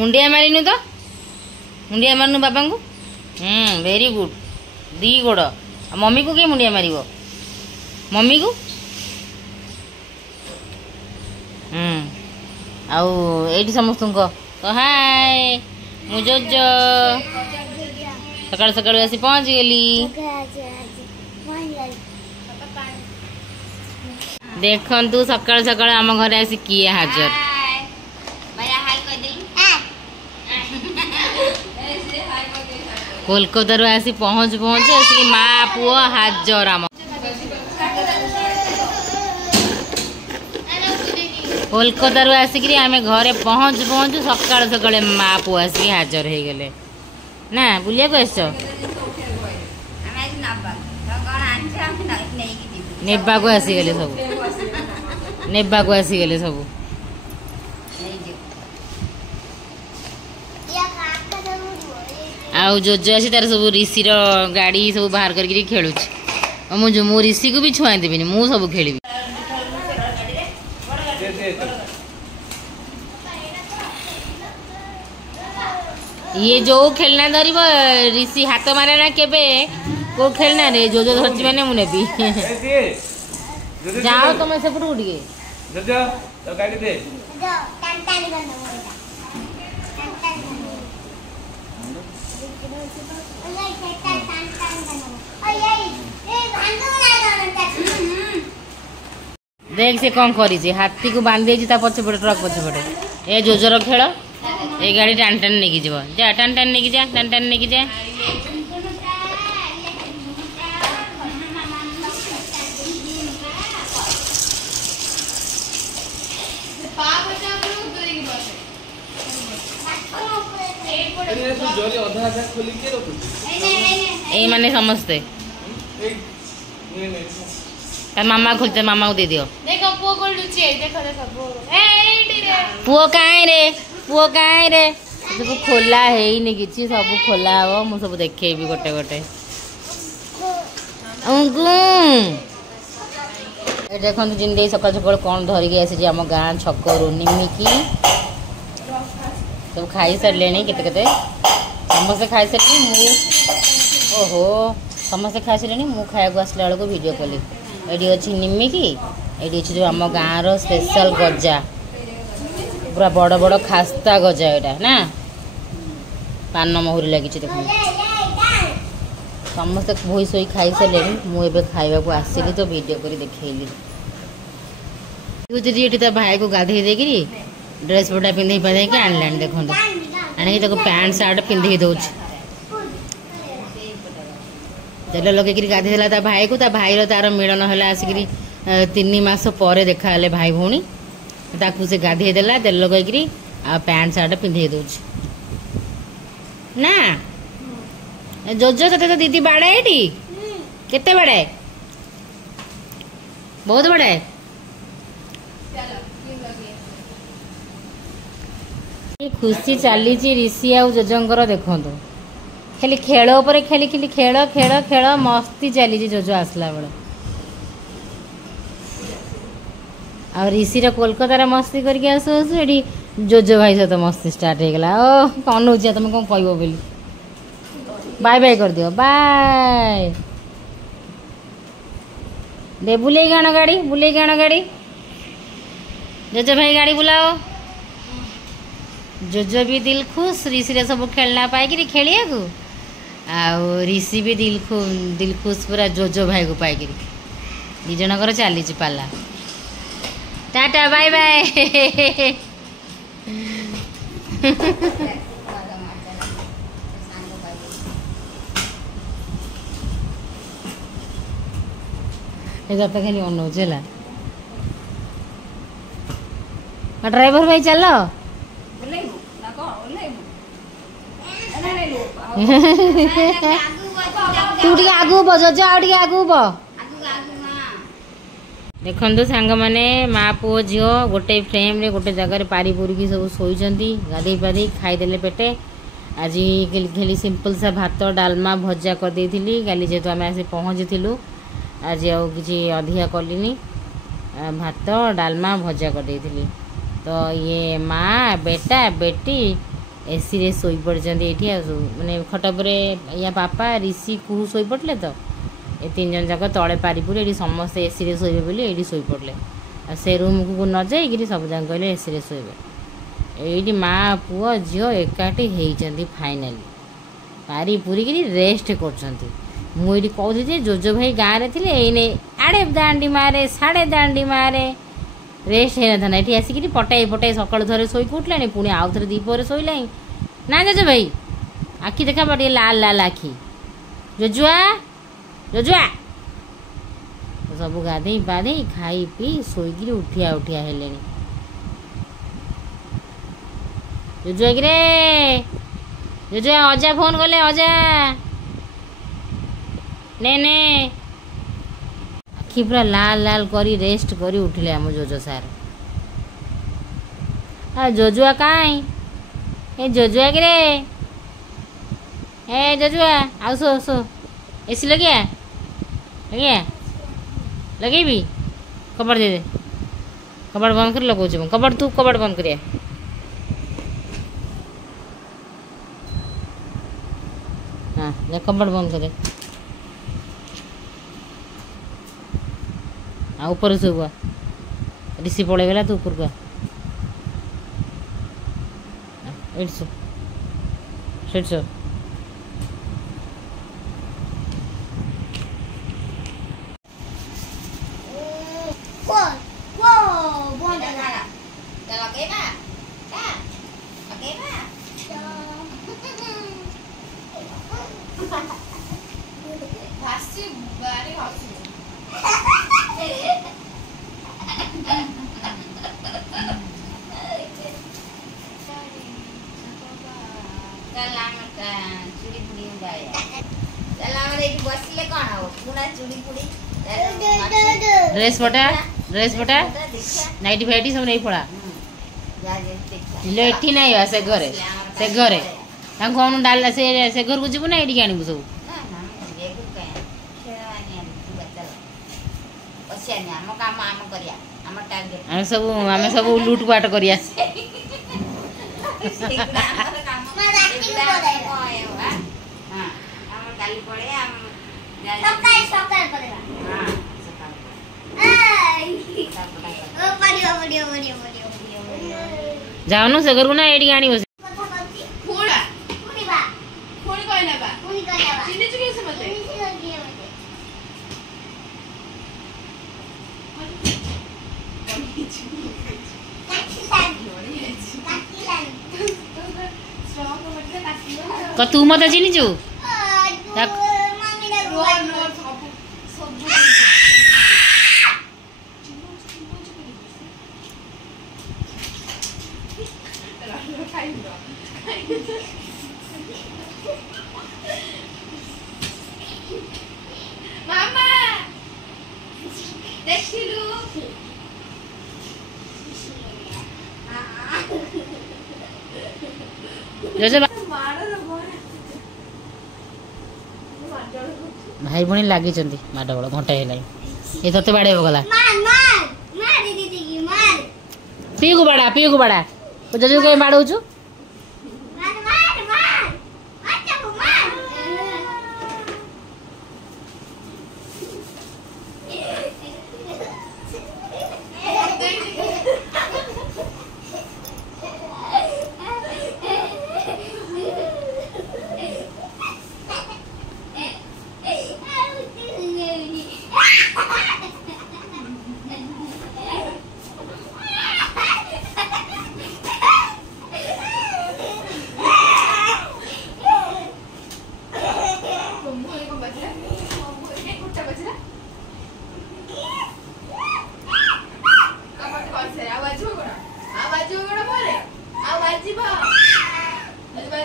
मुंडिया मारिनु तो मुंडिया मारनु बाबा को very good दी गोड़ मम्मी को किए मुंडिया मार मम्मी को आउ ये समस्त तो हाय मुझे सकाल सकाल आसी पहुँच गली देखु सकाल सकाल आम घर आसी किए हाजर कोलकाता आसी पहुँच आसिक माँ पुओ हाजर आम कोलकाता आसिक आम घरे पहुँच सकाल सकाल माँ पुओ आसिक हाजर हो गले ना बुलिया को आस नेबा को आसीगले सब नेबा को आसीगले सब आउ जोजो आसी तार सब ऋषि गाड़ी सब बाहर करके खेलुच मु ऋषि को भी छुआ देवी मु सब खेली ये जो खेलना धरब ऋषि हाथ मारे ना केबे को खेलना रे जो धरती मैंने मुझे भी जाओ तुम से पुट उठिए देख से कौन करी हाथी को बांध दे पछपटे ट्रक पछपटे ए जोजर खेल ए गाड़ी टान टान नहीं जीव जा टान टान नहीं जा टान टान नहीं जा ए माने समझते मामा खोलते मामा को दे दियो देखो पुओ को लुची है देखो देखो पुओ काहे रे पुओ काहे रे सब खोला है ही नहीं किछि सब खोला हो मु सब देखेबी गोटे गोटे देखो जिंदे सकाल सकाल कौन धरिकी आसी आम गाँ छकरू निमिकी सब खाई सारे केते केते समस्ते खाई सारे ओहो समस्ते खाई सारे मु खाया आसला बेलू वीडियो कली ये अच्छी निमिकी ये अच्छी जो आम गाँव स्पेशल गजा पूरा बड़ बड़ खास्ता गजा यहाँ ना पान महुरी लगी देख समस्ते भोई शोई खाई सारे मुझे खावा आसली तो वीडियो कर देखली ये भाई को गाधे देकरी ड्रेस पटा पिंधे पाधे आनलानी देखो आणिक पैंट सार्ट पिंधे दौर तेल लगे गाधे देला भाई को भाईर तार मिलन है आसिक 3 मास पर देखा भाई भौणी ताकू से गाधे देला तेल लगे पैंट सार्ट पिंधे दौर ना जोजो ते तो दीदी बाड़ाए केते बाड़ाए बहुत बाड़ाए खुशी चली ऋषि आ जोजोंकर देखो खाली खेल उपर खाली खाली खेल खेल खेल मस्ती चली जोजो आसला बेले आ ऋषि कोलकाता मस्ती करके आसु आसु ये जोजो भाई सहित मस्ती स्टार्ट हो गला ओ कौन हो तुम कौन कह बोली बाय बाय कर दियो बाय दे बुले गाण गाड़ी बुले गाण गाड़ी जोजो भाई गाड़ी बुलाओ जोजो भी दिल खुश ऋषि रे सब खेलना पाई खेलिया को आउ ऋषि भी दिल खुश पूरा जोजो भाई को पाई दी जनकर चली पाला टाटा बाय बाय खाली अनौला ड्राइवर भाई चलो तू आगू बज आगू देखु सांग मैंने माँ पुओ झील गोटे फ्रेम रे गोटे जगह पारी पूरी सब शोचती गाधे पाधे खाईदे पेटे आज खाली सिंपल सा भात डालमा भजा करदे काली जेहेतु आम आसी पहुँची आज कि अधिका कलिनी भात डालमा भजा करदे तो ये माँ बेटा बेटी एसी रे सोई पड़छन्ती एठी माने खट पर या पापा ऋषि कुहू सोई पड़ले तो ए 3 जन जाक तले पारिपुर एठी समस्त एसी रे सोइबे बोली एठी सोई पड़ले आ से रूम को न जाई सब जाक कहले एसी रे सोइबे एठी माँ पुओ झियो एकाठी हेइचन्ती फाइनली पारी पूरी की रेस्ट करछन्ती मुझे कहती जे जोजो भाई गाँव में थे ये आड़े दांडी मारे साढ़े दांडी मारे रेस्ट है ना ये आसिक पटाई पटाई सकाल थे शोक उठला पुणी आउ थे दीपर शोला ना जोजो भाई आखि देखा बटे लाल लाल आखि जोजुआ जोजुआ सब गाधे पाधे खाई पी शोक उठिया उठिया हेले जोजुआ कि जोजुआ अजा फोन कले अजा ने ने आखि पूरा लाल लाल करी रेस्ट करी उठिले आम जोजो सार आ जोजुआ काई ए जोजुआ कि ए जोजुआ आउ सो सो एसी लगे लगे लगे भी कपड़ दे दे कपड़ बंद कर लगो कपड़ तू कपड़ बंद करिए हाँ ले कपड़ बंद कर दे ऊपर से हुआ ऋषि पड़े गला तो ऊपर का सो ड्रेस बटा नाइटी फाइटी सब नहीं पड़ा लेठी नहीं बा से घरे कौन डाल से घर को जीव ना ये आनबू सब आम सब लुटपाट करिया जाओ से घर को ना एडी आनी बस तू मत चिन्हिचु भाई भणी लगी माड़ गोड़ घंटा है ये ते बाड़े गला पी को बाड़ा जजू कहीं बाड़ू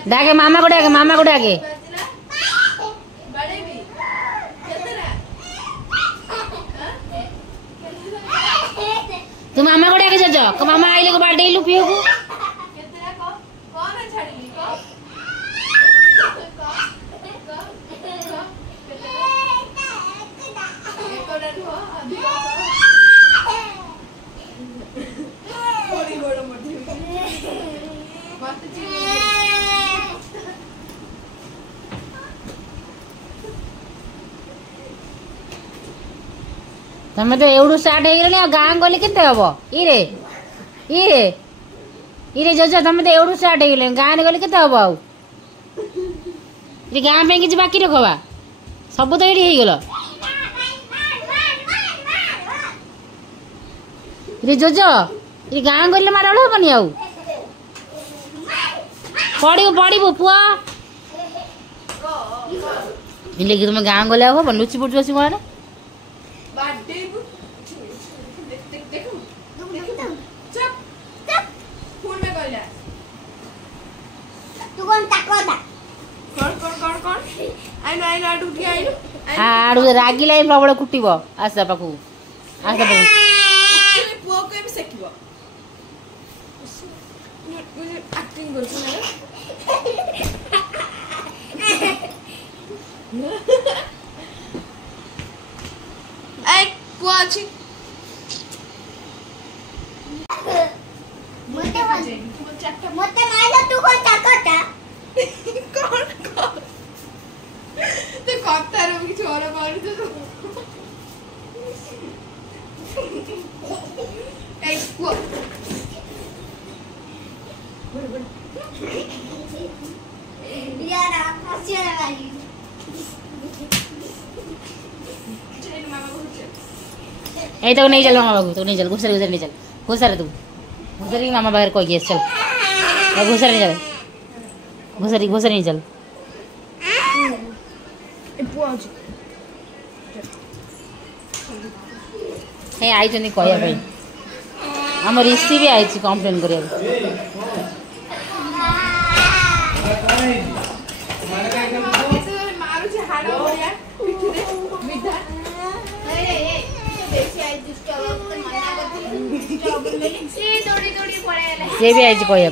डाके मामा को डाके तू मामा को डाके जज मामा आइले को बाडे लु पियो को तमें तो एवढू स्टार्ट हो गाँ गली के हम इरे इरे इरे जोजो तमें तो एवढू स्टार्ट हो गाँव गली के हम आउ गाँ पे किसी बाकी रखवा सब तो ये गल जोजो ये गाँ गली माड़ हेनी आउ पड़ू पड़ू पुआ लेकिन तुम गाँ गले हम लुचि पुट बस कौन आड़ू रागिले प्रबल कुटब आसा पाखु आसा तो नहीं चल मामा बाबू तो नहीं चल घुसर घुसर नहीं चल घुसर तू घुसर मामा बाहर कोई गैस चल घुसर नहीं चल घुसर नहीं चल हे आई कहया भाई आम ऋषि भी आई कंप्लेन कर से भी आई कह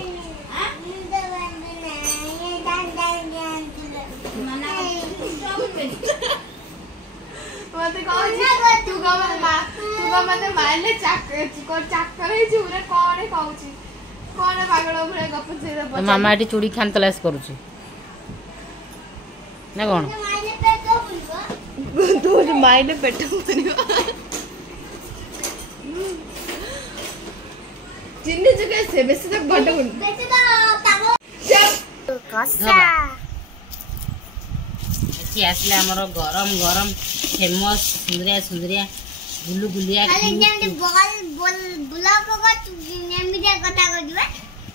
मामा ये चूड़ी खान तलाश कर कौन माइने पेट चिन्नी जगह से बेसी तक बड़ आसले आमर गरम गरम फेमस सुंदरिया सुंदरिया बुलु बुलिया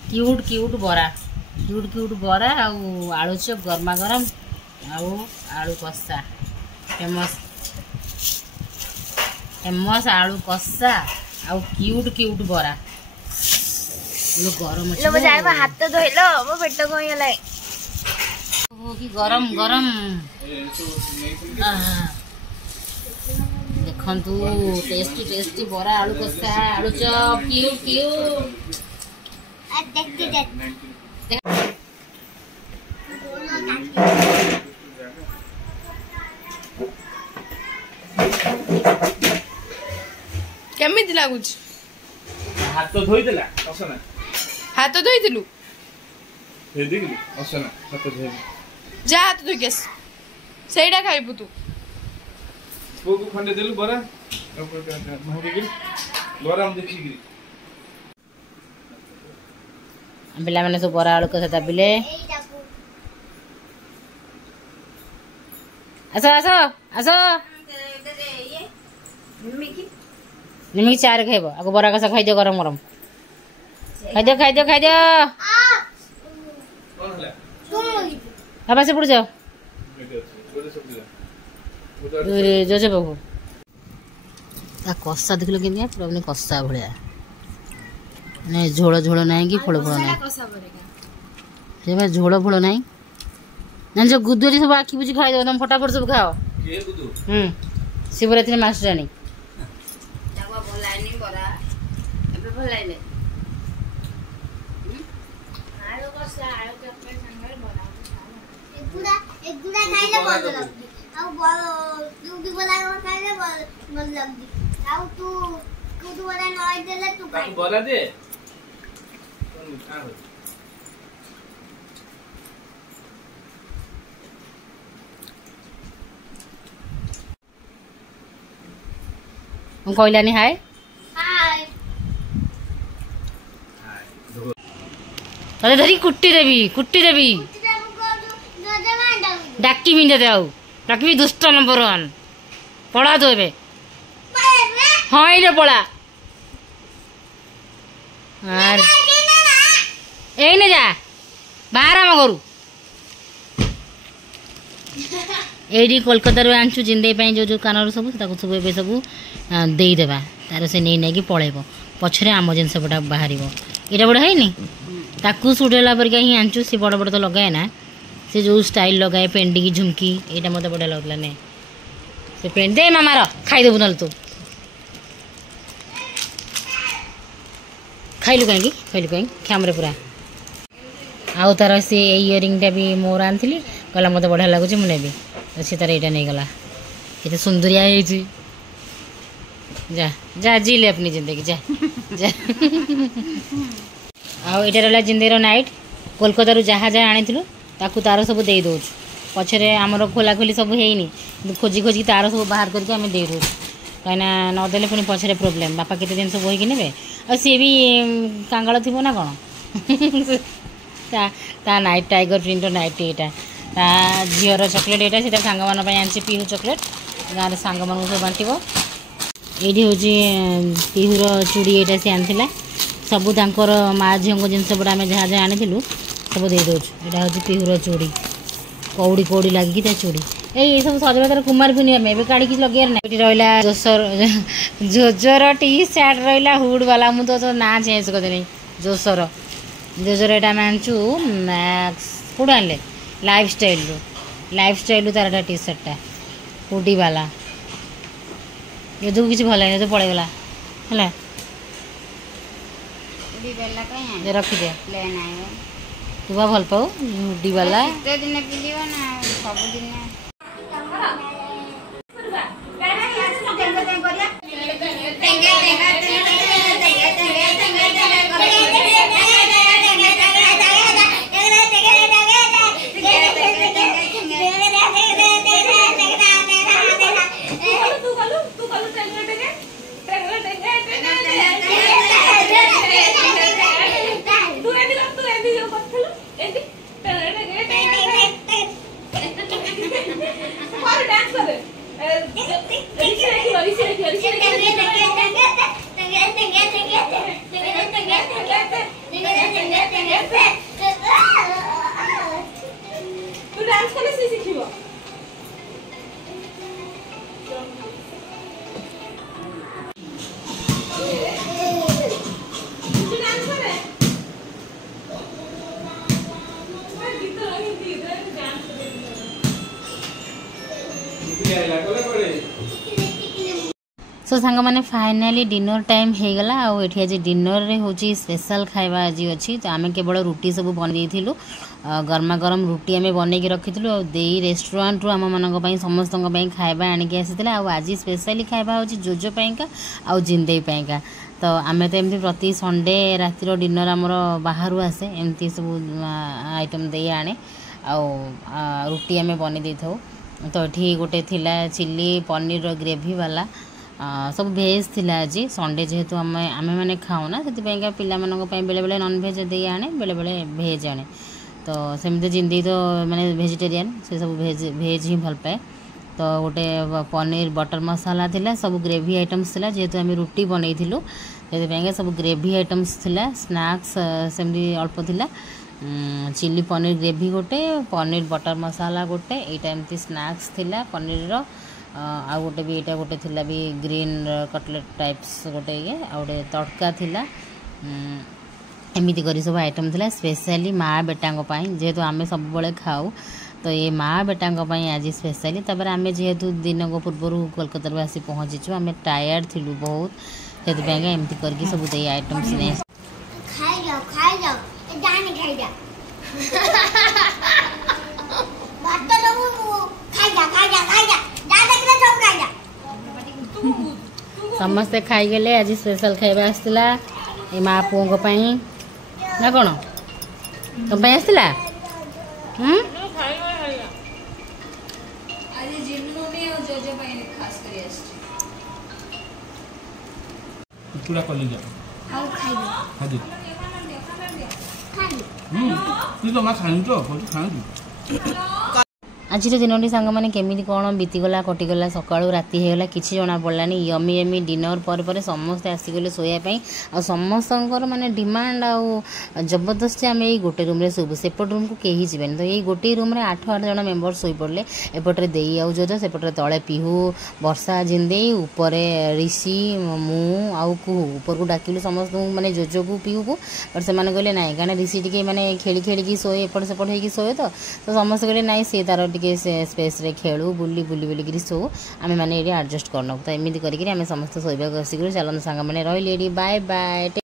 क्यूट क्यूट बरा आलू चप गरमा गरम आलू कषा फेमस फेमस आलू कषा क्यूट क्यूट बरा गरम हाथ धोइलो मो पेट गई कि गरम गरम देखंतु टेस्टी टेस्टी बरा आलू कषा आलू चप क्यूट क्यूट केमिति लागुच हाथ धोई देला असना हाथ धोई दिलु हे देखली असना हाथ धोई जा हाथ धोई केस सेडा खाइबु तू को खंडे देलु बरा महके गिर बरा हम देखि गिर पिला माने सब बरा आलू कषा दाबिले आसो आसो आसो निमिकी चार खाइब आगो बरा कषा खाइ दियो गरम गरम खाइ दियो खाइ दियो खाइ दियो कोन हला बाबा से पड़ जाओ जो जो बाबू ता कषा देख लो केमिया पूरा अपने कषा भलिया ने झोल झोल नाही कि फळ फळ नाही से बा झोल फळ नाही ना जो गुदरी सब आखी बुझी खाइ दो तुम फटाफट सब खाओ के गुदु शिवरात्रि मास्टर रानी तावा भलाइनी बरा एबे भलाइले आलो कसा आलो चपे संगे बरा एक गुड़ा खाइले बोल लगदी आ तू भी बोला खाइले बोल लगदी आ तू बरा नय देले तू ताकू बरा दे कोन खा हो ମୁଁ କହିଲାନି ହାଏ हाय ତତେ ଧରି କୁଟି ଦେବି तेरा को जो जमा डाल ଡାକିବି ତତେ ଆଉ ଡାକିବି ଦୁଷ୍ଟ ନମ୍ବର 1 ପଳା ତୁ ଏବେ ହଁ ଏଇଟା ପଳା ଆରେ ଏଇନେ ଯା ବାହାର ଆମ ଘରୁ ଏଇଠି କୋଲକାତାରୁ ଆଣିଛୁ ଜିନ୍ଦେଇ ପାଇଁ ଯୋଉ ଯୋଉ କାନରୁ ସବୁ ତାକୁ ସବୁ ଏବେ ସବୁ ଦେଇଦେବା ତାର ସେ ନେଇ ନେଇକି ପଳେଇବ ପଛରେ ଆମ ଜିନିଷ ଗୁଡ଼ା ବାହାରିବ ଏଇଟା ବଡ଼ ହେଇନି ତାକୁ ସୁଡ଼େଇଲା ପରିକା ହିଁ ଆଣିଛୁ ସେ ବଡ଼ ବଡ଼ ତ ଲଗାଏ ନା ସେ ଯେଉଁ ଷ୍ଟାଇଲ୍ ଲଗାଏ ପେଣ୍ଡିକି ଝୁମକି ଏଇଟା ମୋତେ ବଢ଼ିଆ ଲାଗୁଥିଲା ନେ ସେ ପେଣ୍ଡି ଦେ ମାମାର ଖାଇଦେବୁ ନହେଲେ ତୁ ଖାଇଲୁ କାହିଁକି ଖ୍ୟାମରେ ପୁରା ଆଉ ତାର ସେ ଏଇ ଇୟରିଂଟା ବି ମୋର ଆଣିଥିଲି କହିଲା ମୋତେ ବଢ଼ିଆ ଲାଗୁଛି ମୁଁ ନେବି ସେ ତାର ଏଇଟା ନେଇଗଲା କେତେ ସୁନ୍ଦରିଆ ହେଇଛି ଯା ଯା ଜି ଲେ अपनी जिंदगी ଯା ଯା ଆଉ ଏଇଟା ରହିଲା ଜିନ୍ଦେଇର ନାଇଟ୍ କୋଲକାତାରୁ ଯାହା ଯାହା ଆଣିଥିଲୁ ତାକୁ ତାର ସବୁ ଦେଇ ଦେଉଛୁ ପଛରେ ଆମର ଖୋଲାଖୋଲି ସବୁ ହେଇନି କିନ୍ତୁ ଖୋଜି ଖୋଜିକି ତାର ସବୁ ବାହାର କରିକି ଆମେ ଦେଇ ଦେଉଛୁ କାହିଁକିନା ନଦେଲେ ପୁଣି ପଛରେ ପ୍ରୋବ୍ଲେମ୍ ବାପା କେତେ ଜିନିଷ ବୋହିକି ନେବେ ଆଉ ସିଏ ବି କାଙ୍ଗାଳ ଥିବ ନା କ'ଣ ତା ନାଇଟ୍ ଟାଇଗର ପ୍ରିଣ୍ଟର ନାଇଟ୍ ଏଇଟା ତା ଝିଅର ଚକୋଲେଟ୍ ଏଇଟା ସେ ତା ସାଙ୍ଗମାନଙ୍କ ପାଇଁ ଆଣିଛି ପିହୁ ଚକୋଲେଟ୍ ଗାଁରେ ସାଙ୍ଗମାନଙ୍କୁ ସବୁ ବାଣ୍ଟିବ ଏଇଠି ହେଉଛି ପିହୁର ଚୁଡ଼ି ଏଇଟା ସେ ଆଣିଥିଲା ସବୁ ତାଙ୍କର ମା ଝିଅଙ୍କ ଜିନିଷ ଗୁଡ଼ା ଆମେ ଯାହା ଯାହା ଆଣିଥିଲୁ ସବୁ ଦେଇ ଦେଉଛୁ ଏଇଟା ହେଉଛି ପିହୁର ଚୁଡ଼ି କଉଡ଼ି କଉଡ଼ି ଲାଗିକି ତା ଚୁଡ଼ି ଏଇସବୁ ସଜବାଜର କୁମାର ପୂର୍ଣ୍ଣିମା ଏବେ କାଢ଼ିକି ଲଗେଇବାର ନାହିଁ ଏଠି ରହିଲା ଜୋଜୋର ଟି ସାର୍ଟ ରହିଲା ହୁଡ୍ ବାଲା ମୁଁ ତ ନାଁ ଚେଞ୍ଜ କରିଦେନି ଜୋଜୋର ଏଇଟା ଆମେ ଆଣିଛୁ ମ୍ୟାକ୍ସ କେଉଁଠୁ ଆଣିଲେ ଲାଇଫ୍ ଷ୍ଟାଇଲ୍ରୁ ତାର ଟି ସାର୍ଟଟା ହୁଡି ବାଲା ଏଯୋଉ କିଛି ଭଲ ଲାଗେନି ଏଯୋଉ ପଳେଇଗଲା ହେଲା ରଖିଦେ ତୁ ବା ଭଲ ପାଉ ହୁଡି ବାଲା ଦିନେ ପିନ୍ଧିବ ନା ସବୁଦିନ सो सांग मैंने फाइनाली डिनर टाइम हो गला आउ एठी आज डिनर रे होची स्पेशल खाइबा आज अच्छी तो आम केवल रुटी सब बनईलु गरमा गरम रुटी आम बनई रखीलु देई रेस्टोरेंट रु आम मान समस्त खाइबा आणिक आसी आज स्पेशली खाइबा होची जोजो पाइका आउ जिंदेई पाइका तो आम तो एमती प्रति संडे रातिर डिनर आमर बाहर आसे एमती सब आइटम दे आने आउ रुटी आम बनी दे था तो ये गोटे थिला चिली पनीर ग्रेवी वाला सब भेज थिला आज संडे जेहेतु आम मैंने खाऊना से पिला बेले बेले नॉन भेज दे आने बेले बेले भेज आने तो सेमती जिंदी तो माने वेजिटेरियन से सब भेज ही भल पाए तो गोटे पनीर बटर मसाला थिला सब ग्रेवी आइटम्स थिला जेहेतु आम रुटी बनईलु से सब ग्रेवी आइटम्स थिला स्नैक्स सेमती अल्प थिला चिली पनीर ग्रेवी गोटे पनीर बटर मसाला गोटे यहाँ एमती स्नैक्स थिला पनीर आ गोटे भी यहाँ गोटे थिला भी ग्रीन कटलेट टाइप्स गोटे ये आ गोटे तड़का थिला एमती करी सब आइटम थिला स्पेशली माँ बेटा जेहेतु आम सब बड़े खाऊ तो ये माँ बेटा आज स्पेशली तब आम जेहेतु दिन पूर्वर कोलकाता आसी पहुँचीचु आम टायर्ड थिलु बहुत से एमती करके सब दे आइटम्स नहीं खाई जाओ जाने खाई जा बात तो वो खाई जा दादा के सब खाई जा समस्ते खाई गले आज स्पेशल खाइबा आसला ए माँ पुओं पाई ना कौन तुम आसला पूरा कलिजा ଆଉ ଖାଇବି खादी ଖାଇବି तू तो मैं खानी तो खानी ଆଜିର ଦିନଟି ସାଙ୍ଗମାନେ କେମିତି କ'ଣ ବିତିଗଲା କଟିଗଲା ସକାଳୁ ରାତି ହେଇଗଲା କିଛି ଜଣା ପଡ଼ିଲାନି ୟମି ୟମି ଡିନର୍ ପରେ ପରେ ସମସ୍ତେ ଆସିଗଲେ ଶୋଇବା ପାଇଁ ଆଉ ସମସ୍ତଙ୍କର ମାନେ ଡିମାଣ୍ଡ ଆଉ ଜବରଦସ୍ତି ଆମେ ଏଇ ଗୋଟେ ରୁମ୍ରେ ଶୋଇବୁ ସେପଟ ରୁମ୍କୁ କେହି ଯିବେନି ତ ଏଇ ଗୋଟିଏ ରୁମ୍ରେ 8 ଜଣ ମେମ୍ବର ଶୋଇପଡ଼ିଲେ ଏପଟରେ ଦେଇ ଆଉ ଯୋଜ ସେପଟରେ ତଳେ ପିହୁ ବର୍ଷା ଜିନ୍ଦେଇ ଉପରେ ରିଷି ମୁଁ ଆଉ କୁହୁ ଉପରକୁ ଡାକିଲୁ ସମସ୍ତଙ୍କୁ ମାନେ ଯୋଜକୁ ପିହୁକୁ ବଟ୍ ସେମାନେ କହିଲେ ନାଇଁ କାରଣ ରିଷି ଟିକେ ମାନେ ଖେଳି ଖେଳିକି ଶୋଏ ଏପଟ ସେପଟ ହେଇକି ଶୋଏ ତ ସମସ୍ତେ କହିଲେ ନାଇଁ ସେ ତାର ଟିକେ ସ୍ପେସ୍ରେ ଖେଳୁ ବୁଲିକିରି ଶୋଉ ଆମେ ମାନେ ଏଠି ଆଡ଼ଜଷ୍ଟ କରିନେବୁ ତ ଏମିତି କରିକି ଆମେ ସମସ୍ତେ ଶୋଇବାକୁ ଆସିକରି ଚାଲନ୍ତୁ ସାଙ୍ଗମାନେ ରହିଲେ ଏଠି ବାଏ ବାଏ।